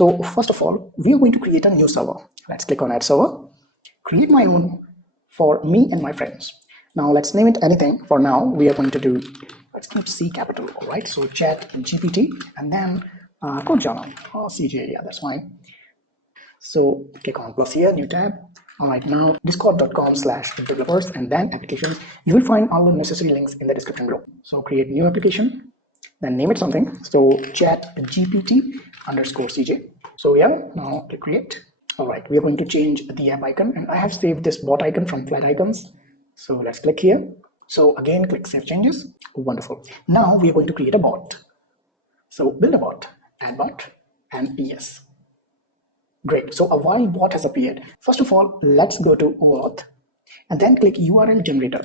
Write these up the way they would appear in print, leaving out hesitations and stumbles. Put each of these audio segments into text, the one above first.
So first of all, we are going to create a new server. Let's click on add server, create my own for me and my friends. Now let's name it anything. For now, we are going to do, let's keep C capital, all right? So ChatGPT and then code journal or CJ, yeah, that's fine. So click on plus here, new tab. All right, now discord.com/developers and then applications. You will find all the necessary links in the description below. So create new application, then name it something. So ChatGPT_CJ. So yeah, now click create. All right, we are going to change the app icon and I have saved this bot icon from flat icons. So let's click here. So again, click save changes. Wonderful. Now we are going to create a bot. So build a bot, add bot, and yes. Great. So a while bot has appeared. First of all, let's go to auth and then click URL generator.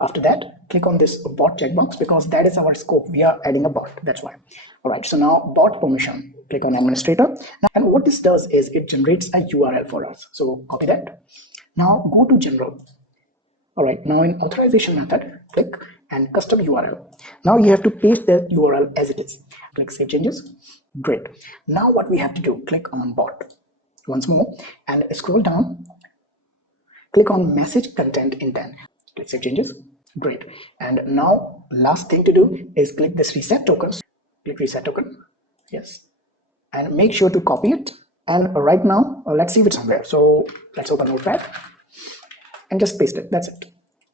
After that, click on this bot checkbox because that is our scope. We are adding a bot. That's why. All right. So now bot permission. Click on administrator. Now, and what this does is it generates a URL for us. So copy that. Now go to general. All right. Now in authorization method, click and custom URL. Now you have to paste the URL as it is. Click save changes. Great. Now what we have to do, click on bot once more and scroll down. Click on message content intent. Click save changes. Great. And now last thing to do is click this reset tokens. Click reset token. Yes. And make sure to copy it. And right now, let's save it somewhere. So let's open Notepad and just paste it. That's it.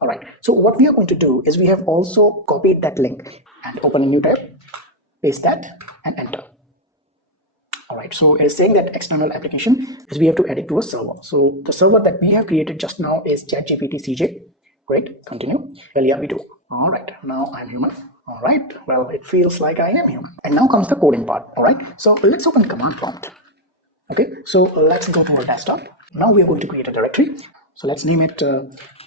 All right. So what we are going to do is we have also copied that link and open a new tab, paste that and enter. All right, so it is saying that external application is we have to add it to a server. So the server that we have created just now is ChatGPT CJ. Great, continue. Well, yeah, we do. All right, now I'm human. All right, well, it feels like I am human. And now comes the coding part. All right, so let's open command prompt. Okay, so let's go to our desktop. Now we are going to create a directory. So let's name it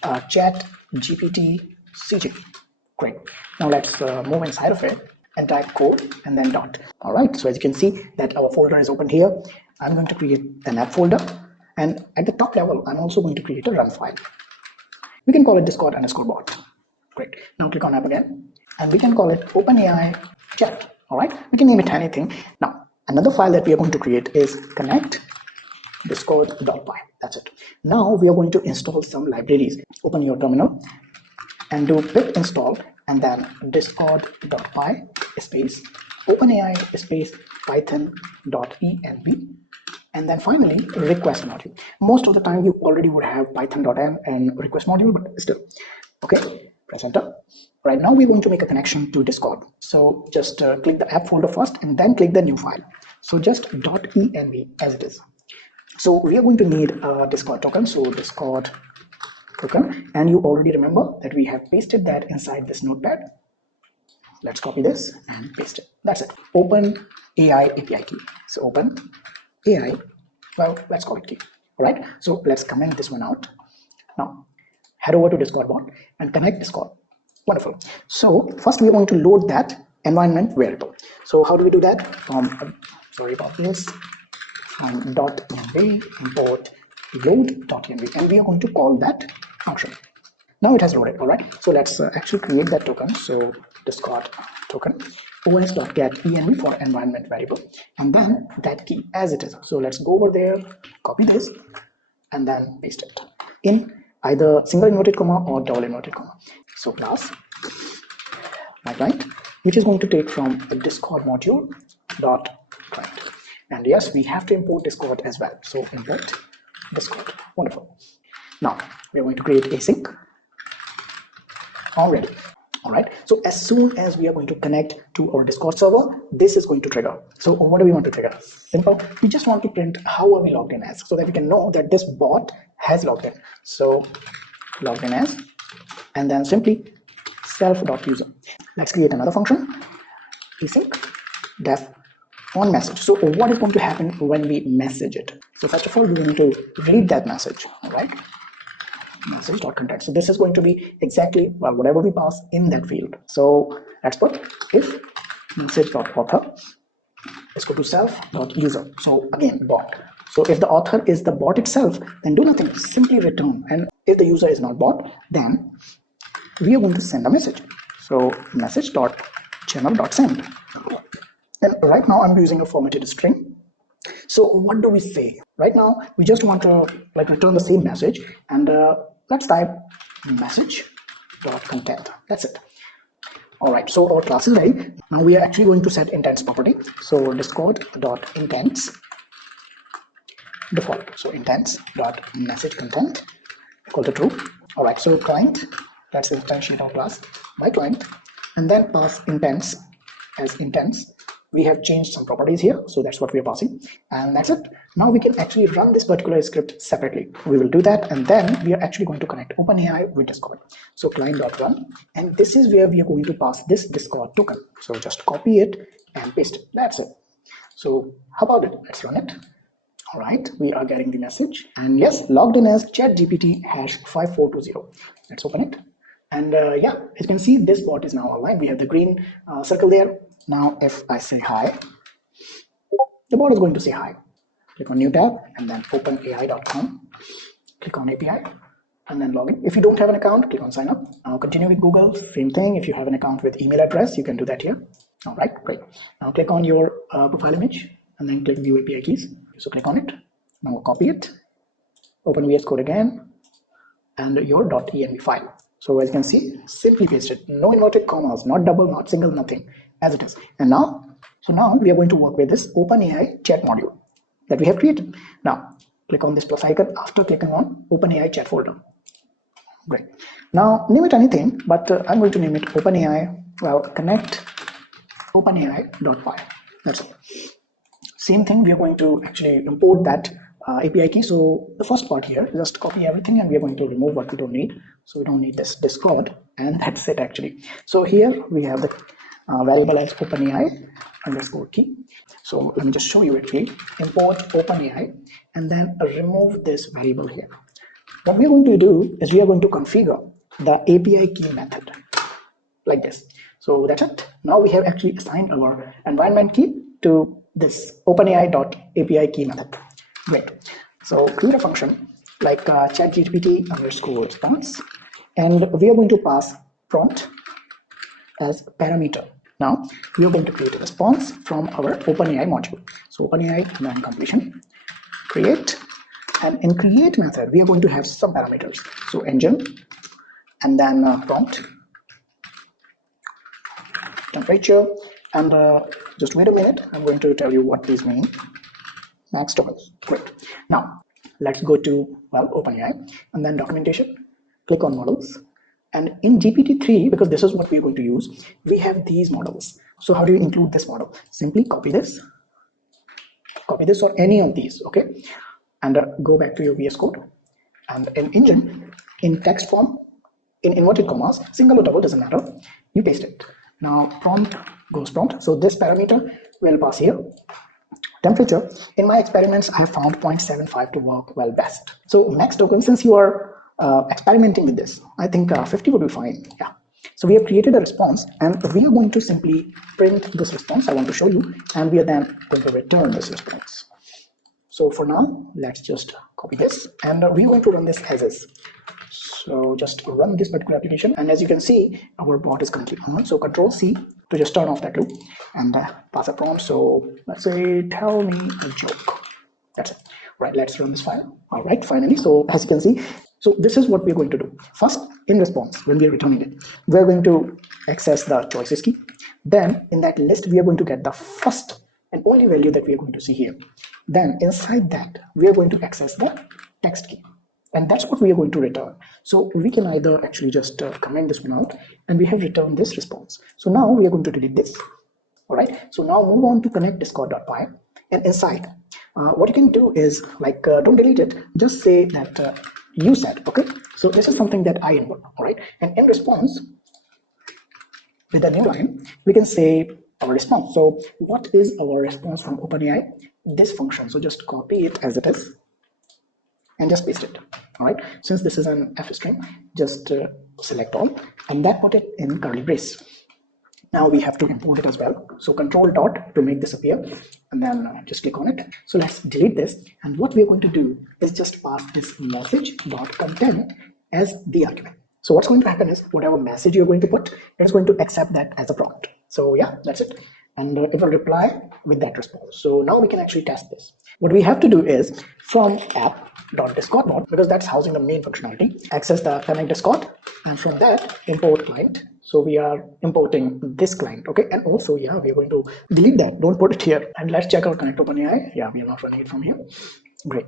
ChatGPT CJ. Great. Now let's move inside of it and type code and then dot. All right, so as you can see that our folder is open here. I'm going to create an app folder and at the top level I'm also going to create a run file. We can call it discord_bot. Great. Now click on app again and we can call it OpenAI chat. All right, we can name it anything. Now another file that we are going to create is connect discord.py. That's it. Now we are going to install some libraries. Open your terminal and do pip install and then discord.py space OpenAI space python.env and then finally request module. Most of the time you already would have python.m and request module, but still. Okay, press enter. Right now we're going to make a connection to Discord. So just click the app folder first and then click the new file. So just .env as it is. So we are going to need a Discord token. So Discord token, and you already remember that we have pasted that inside this notepad. Let's copy this and paste it. That's it. OpenAI API key. So OpenAI, well, let's call it key. All right. So let's comment this one out. Now head over to Discord bot and connect Discord. Wonderful. So first we are going to load that environment variable. So how do we do that? Sorry about this. From .env import load.env and we are going to call that function. Now it has loaded. All right, so let's actually create that token. So Discord token os.get env for environment variable and then that key as it is. So let's go over there, copy this and then paste it in either single inverted comma or double inverted comma. So class my client, which is going to take from the Discord module dot client. And yes, we have to import Discord as well. So import Discord. Wonderful. Now we're going to create async already. All right. So as soon as we are going to connect to our Discord server, this is going to trigger. So what do we want to trigger? Simple. We just want to print how are we logged in as, so that we can know that this bot has logged in. So logged in as, and then simply self.user. Let's create another function. Async def on message. So what is going to happen when we message it? So first of all, we're going to read that message. All right. Message.content. So this is going to be exactly, well, whatever we pass in that field. So let's put if message.author is equal to self.user. So again, bot. So if the author is the bot itself, then do nothing, simply return. And if the user is not bot, then we are going to send a message. So message.channel.send. And right now I'm using a formatted string. So what do we say right now? We just want to like return the same message, and let's type message dot content. That's it. All right, so our class is ready. Now we are actually going to set intents property. So discord dot intents default. So intents dot message content equal to true. All right, so client, let's instantiate our class by client, and then pass intents as intents. We have changed some properties here, so that's what we are passing, and that's it. Now we can actually run this particular script separately. We will do that, and then we are actually going to connect OpenAI with Discord. So client.run, and this is where we are going to pass this Discord token. So just copy it and paste it. That's it. So how about it? Let's run it. All right, we are getting the message, and yes, logged in as ChatGPT #5420. Let's open it, and yeah, as you can see, this bot is now online. We have the green circle there. Now, if I say hi, the bot is going to say hi. Click on new tab, and then openai.com. Click on API, and then login. If you don't have an account, click on sign up. Now continue with Google. Same thing. If you have an account with email address, you can do that here. All right, great. Now click on your profile image, and then click view API keys. So click on it. Now copy it. Open VS Code again, and your .env file. So as you can see, simply paste it. No inverted commas, not double, not single, nothing, as it is. And now, so now we are going to work with this OpenAI chat module that we have created. Now click on this plus icon after clicking on OpenAI chat folder. Great. Now name it anything, but I'm going to name it OpenAI. Well, connect OpenAI.py. That's it. Same thing, we are going to actually import that API key. So the first part here, just copy everything, and we are going to remove what we don't need. So we don't need this Discord, and that's it actually. So here we have the variable as OpenAI underscore key. So let me just show you it here. Import OpenAI, and then remove this variable here. What we are going to do is we are going to configure the API key method like this. So that's it. Now we have actually assigned our environment key to this OpenAI.API key method. Great. So create a function like ChatGPT underscore response, and we are going to pass prompt as parameter. Now we are going to create a response from our OpenAI module. So OpenAI non-completion create, and in create method we are going to have some parameters. So engine, and then prompt, temperature, and just wait a minute, I'm going to tell you what these mean. Max tokens. Great. Now let's go to OpenAI, and then documentation, click on models, and in GPT-3, because this is what we are going to use, we have these models. So how do you include this model? Simply copy this or any of these, okay, and go back to your VS Code, and in engine, in text form, in inverted commas, single or double, doesn't matter, you paste it. Now prompt goes prompt, so this parameter will pass here. Temperature, in my experiments I have found 0.75 to work well best. So max token, since you are experimenting with this, I think 50 would be fine. Yeah. So we have created a response, and we are going to simply print this response. I want to show you, and we are then going to return this response. So for now, let's just copy this, and we are going to run this as is. So just run this particular application, and as you can see, our bot is currently on. So Control C to just turn off that loop, and pass a prompt. So let's say, tell me a joke. That's it. Right, let's run this file. All right, finally. So as you can see, so this is what we're going to do. First, in response, when we are returning it, we're going to access the choices key. Then in that list, we are going to get the first and only value that we are going to see here. Then inside that, we are going to access the text key, and that's what we are going to return. So we can either actually just comment this one out, and we have returned this response. So now we are going to delete this. All right, so now move on to connect discord.py, and inside what you can do is like don't delete it, just say that you said, okay, so this is something that I input. All right, and in response with a new line, we can say our response. So what is our response from OpenAI? This function. So just copy it as it is and just paste it. All right, since this is an F string, just select all and then put it in curly brace. Now we have to import it as well. So control dot to make this appear, and then just click on it. So let's delete this, and what we're going to do is just pass this message dot content as the argument. So what's going to happen is whatever message you're going to put, it's going to accept that as a prompt. So yeah, that's it. and it will reply with that response. So now we can actually test this. What we have to do is from app.discord, because that's housing the main functionality, access the connect discord, and from that import client. So we are importing this client, okay? And also, yeah, we're going to delete that. Don't put it here. And let's check out connect OpenAI. Yeah, we are not running it from here. Great.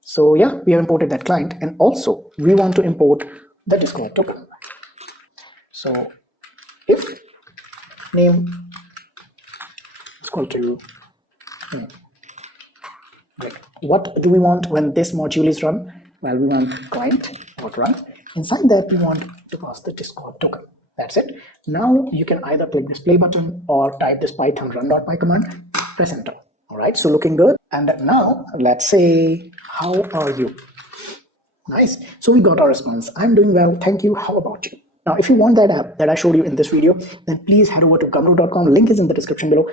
So yeah, we have imported that client, and also we want to import the Discord token. So if name is equal to name, right. What do we want when this module is run? Well, we want client dot run. Inside that, we want to pass the Discord token. That's it. Now you can either click this play button or type this python run.py command, press enter. All right, so looking good. And now let's say, how are you? Nice. So we got our response. I'm doing well. Thank you. How about you? Now, if you want that app that I showed you in this video, then please head over to gumroad.com. Link is in the description below.